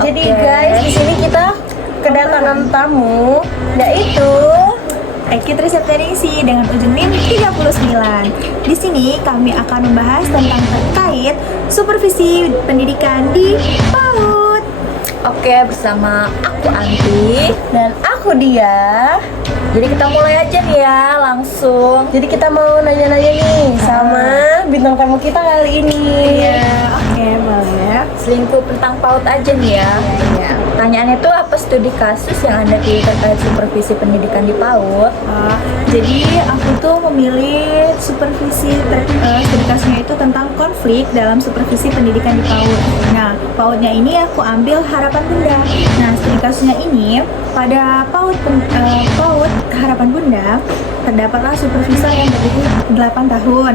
Jadi guys, di sini kita kedatangan tamu, yaitu Eki Trisepteningsi dengan ujung NIM 39. Di sini kami akan membahas tentang terkait supervisi pendidikan di PAUD. Oke, bersama aku Anti. dan aku Dia. Jadi kita mulai aja nih ya, langsung. Jadi kita mau nanya-nanya nih sama bintang tamu kita kali ini. Oke, boleh. Selingkuh tentang PAUD aja nih ya. Iya. Pertanyaannya itu apa studi kasus yang Anda pilih terkait supervisi pendidikan di PAUD? Jadi aku tuh memilih supervisi studi kasusnya itu tentang konflik dalam supervisi pendidikan di PAUD. Nah, PAUD-nya ini aku ambil Harapan Bunda. Nah, studi kasusnya ini pada PAUD Harapan Bunda terdapatlah supervisor yang berumur 8 tahun.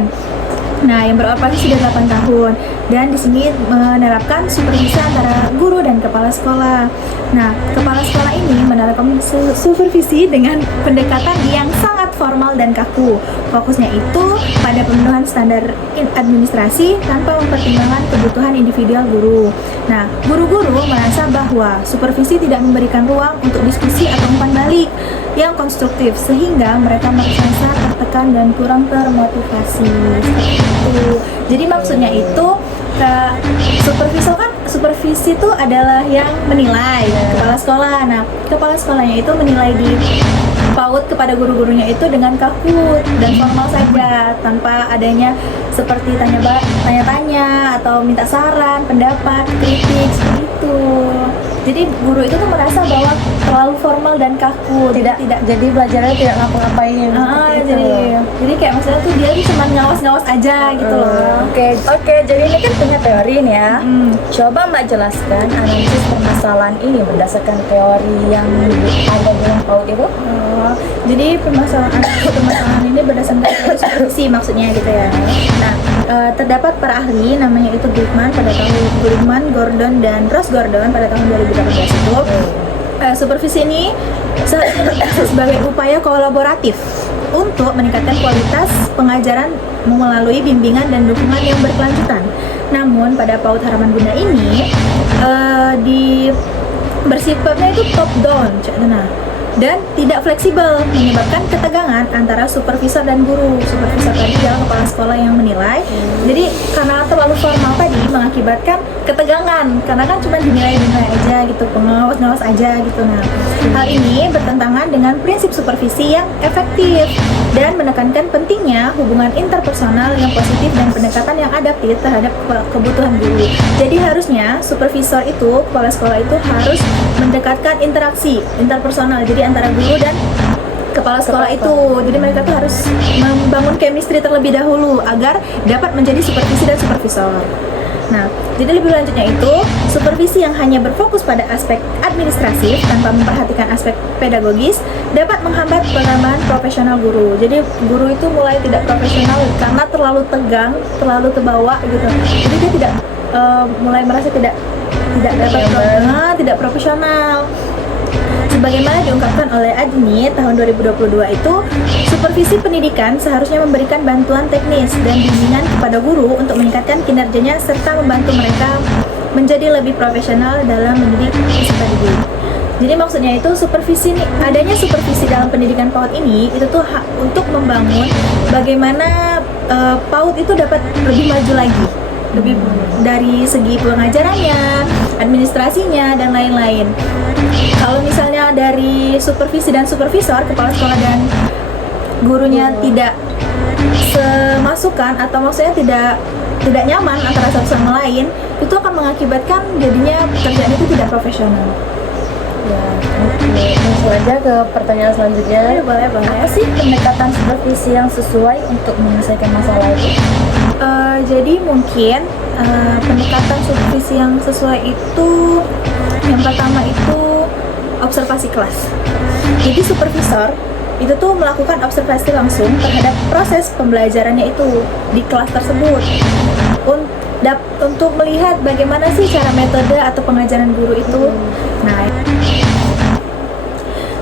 Nah, yang beroperasi sudah 8 tahun dan di sini menerapkan supervisi antara guru dan kepala sekolah. Nah, kepala sekolah ini menerapkan supervisi dengan pendekatan yang sangat formal dan kaku. Fokusnya itu pada pemenuhan standar administrasi tanpa mempertimbangkan kebutuhan individual guru. Nah, guru-guru merasa bahwa supervisi tidak memberikan ruang untuk diskusi atau umpan balik yang konstruktif sehingga mereka merasa tertekan dan kurang termotivasi. Seperti itu. Jadi maksudnya itu supervisi itu adalah yang menilai kepala sekolah. Nah, kepala sekolahnya itu menilai di PAUD kepada guru-gurunya itu dengan kaku dan formal saja tanpa adanya seperti tanya-tanya atau minta saran, pendapat, kritik seperti itu. Jadi guru itu tuh merasa bahwa terlalu formal dan kaku, tidak Jadi belajarnya tidak ngapa-ngapain seperti itu. jadi kayak maksudnya tuh dia cuma ngawas-ngawas aja gitu loh. Oke, jadi ini kan punya teori nih ya. Coba Mbak jelaskan analisis permasalahan ini berdasarkan teori yang ada dalam PAUD itu. Jadi permasalahan ini berdasarkan teori supervisi maksudnya gitu ya. Nah, terdapat para ahli namanya itu Glickman, Gordon dan Ross Gordon pada tahun 2018 itu. Supervisi ini sebagai upaya kolaboratif untuk meningkatkan kualitas pengajaran melalui bimbingan dan dukungan yang berkelanjutan. Namun pada PAUD Harapan Bunda ini bersifatnya itu top down, dan tidak fleksibel, menyebabkan ketegangan antara supervisor dan guru. Supervisor tadi adalah kepala sekolah yang menilai. Jadi karena terlalu formal tadi mengakibatkan ketegangan, karena kan cuma dinilai aja gitu, pengawas aja gitu. Nah, hal ini bertentangan dengan prinsip supervisi yang efektif dan menekankan pentingnya hubungan interpersonal yang positif dan pendekatan yang adaptif terhadap kebutuhan guru. Jadi harusnya supervisor itu, kepala sekolah itu harus mendekatkan interaksi interpersonal, jadi antara guru dan kepala sekolah itu. Jadi mereka tuh harus membangun chemistry terlebih dahulu agar dapat menjadi supervisi dan supervisor. Nah, jadi lebih lanjutnya itu, supervisi yang hanya berfokus pada aspek administratif tanpa memperhatikan aspek pedagogis dapat menghambat pengembangan profesional guru. Jadi guru itu mulai tidak profesional karena terlalu tegang, terlalu terbawa gitu. Jadi dia tidak mulai merasa tidak profesional. Sebagaimana diungkapkan oleh Adni tahun 2022 itu, supervisi pendidikan seharusnya memberikan bantuan teknis dan bimbingan kepada guru untuk meningkatkan kinerjanya serta membantu mereka menjadi lebih profesional dalam mendidik peserta didik. Jadi maksudnya itu adanya supervisi dalam pendidikan PAUD ini itu tuh untuk membangun bagaimana PAUD itu dapat lebih maju lagi, lebih dari segi pengajarannya, administrasinya, dan lain-lain. Kalau misalnya dari supervisi dan supervisor, kepala sekolah dan gurunya tidak semasukan atau maksudnya tidak nyaman antara satu sama lain, itu akan mengakibatkan jadinya pekerjaan itu tidak profesional. Ya, langsung aja ke pertanyaan selanjutnya. Boleh. Apa sih pendekatan supervisi yang sesuai untuk menyelesaikan masalah itu? Jadi mungkin pendekatan supervisi yang sesuai itu yang pertama itu observasi kelas. Jadi supervisor itu tuh melakukan observasi langsung terhadap proses pembelajarannya itu di kelas tersebut untuk melihat bagaimana sih cara metode atau pengajaran guru itu.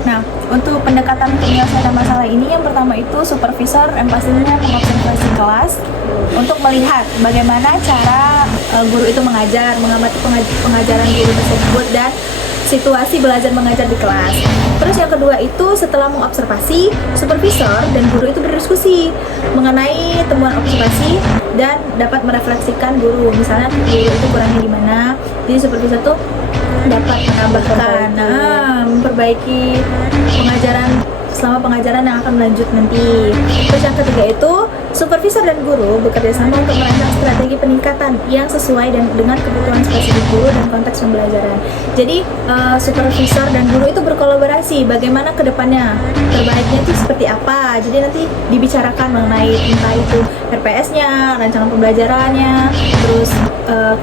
Nah, untuk pendekatan penyelesaian masalah ini, yang pertama itu supervisor yang pastinya mengobservasi kelas untuk melihat bagaimana cara guru itu mengajar, mengamati pengajaran guru tersebut dan situasi belajar mengajar di kelas. Terus yang kedua itu setelah mengobservasi, supervisor dan guru itu berdiskusi mengenai temuan observasi dan dapat merefleksikan guru. Misalnya guru itu kurangnya di mana, jadi supervisor tuh dapat menambahkan, memperbaiki pengajaran selama pengajaran yang akan lanjut nanti. Terus yang ketiga itu supervisor dan guru bekerja sama untuk merancang strategi peningkatan yang sesuai dengan kebutuhan spesifik guru dan konteks pembelajaran. Jadi supervisor dan guru itu berkolaborasi bagaimana kedepannya terbaiknya itu seperti apa. Jadi nanti dibicarakan mengenai entah itu RPS-nya, rancangan pembelajarannya, terus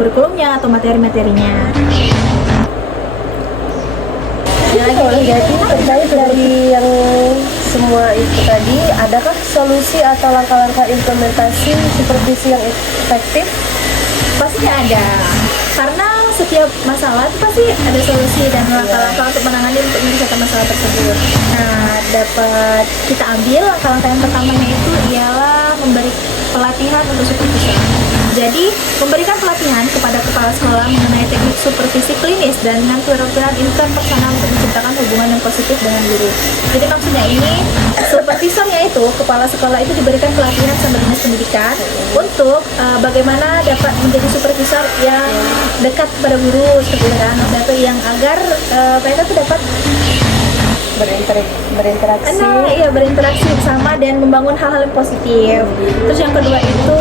kurikulumnya atau materi-materinya. Jadi terkait dari yang semua itu tadi, adakah solusi atau langkah-langkah implementasi supervisi yang efektif? Pastinya ada, karena setiap masalah itu pasti ada solusi dan langkah-langkah untuk menangani untuk menyelesaikan masalah tersebut. Nah, dapat kita ambil langkah-langkah yang pertamanya itu ialah memberi pelatihan untuk supervisor. Jadi, memberikan pelatihan kepada kepala sekolah mengenai teknik supervisi klinis dan dengan keterampilan interpersonal untuk menciptakan hubungan yang positif dengan guru. Jadi maksudnya ini, supervisornya itu, kepala sekolah itu diberikan pelatihan sama dinas pendidikan untuk bagaimana dapat menjadi supervisor yang dekat pada guru, seperti kan, atau yang agar mereka tuh dapat berinteraksi. Berinteraksi bersama dan membangun hal-hal yang positif. Terus yang kedua itu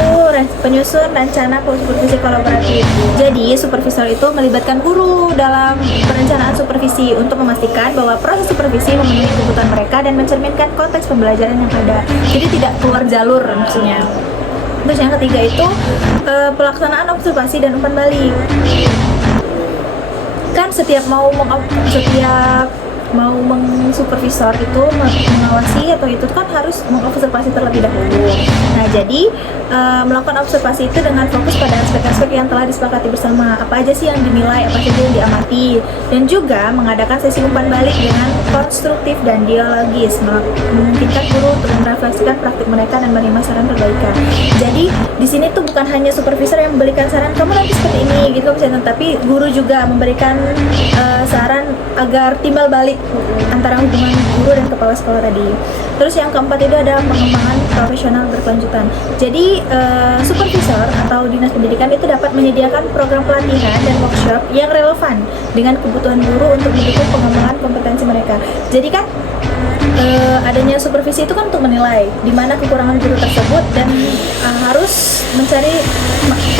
penyusun rencana supervisi kolaboratif. Jadi supervisor itu melibatkan guru dalam perencanaan supervisi untuk memastikan bahwa proses supervisi memenuhi kebutuhan mereka dan mencerminkan konteks pembelajaran yang ada. Jadi tidak keluar jalur maksudnya. Terus yang ketiga itu pelaksanaan observasi dan umpan balik. Kan setiap mau mengsupervisor itu mengawasi atau itu kan harus mengobservasi terlebih dahulu. Nah, jadi melakukan observasi itu dengan fokus pada aspek-aspek yang telah disepakati bersama. Apa aja sih yang dinilai, apa saja yang diamati, dan juga mengadakan sesi umpan balik dengan konstruktif dan dialogis, memungkinkan guru untuk merefleksikan praktik mereka dan menerima saran perbaikan. Jadi di sini tuh bukan hanya supervisor yang memberikan saran kamu nanti seperti ini gitu misalnya, tapi guru juga memberikan saran agar timbal balik antara hubungan guru dan kepala sekolah tadi. Terus yang keempat itu ada pengembangan profesional berkelanjutan. Jadi supervisor atau dinas pendidikan itu dapat menyediakan program pelatihan dan workshop yang relevan dengan kebutuhan guru untuk mendukung pengembangan kompetensi mereka. Jadi kan adanya supervisi itu kan untuk menilai di mana kekurangan guru tersebut dan harus mencari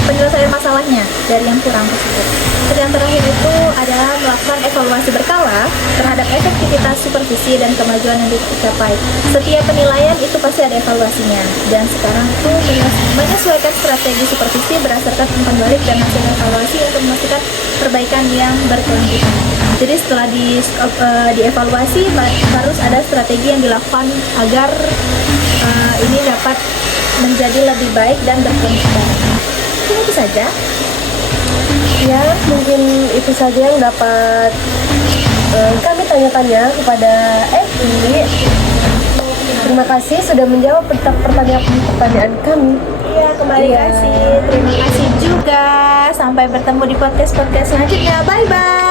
penyelesaian masalahnya dari yang kurang tersebut. Terus yang terakhir itu adalah melakukan evaluasi berkala terhadap efektivitas supervisi dan kemajuan yang dicapai. Setiap penilaian itu pasti ada evaluasinya, dan sekarang itu menyesuaikan strategi supervisi berdasarkan umpan balik dan hasil evaluasi untuk memastikan perbaikan yang berkelanjutan. Jadi setelah dievaluasi harus ada strategi yang dilakukan agar ini dapat menjadi lebih baik dan berkelanjutan. Itu saja. Ya, mungkin itu saja yang dapat kami tanya-tanya kepada Evi. Terima kasih sudah menjawab pertanyaan kami. Iya, kembali kasih. Terima kasih juga. Sampai bertemu di podcast selanjutnya. Bye-bye.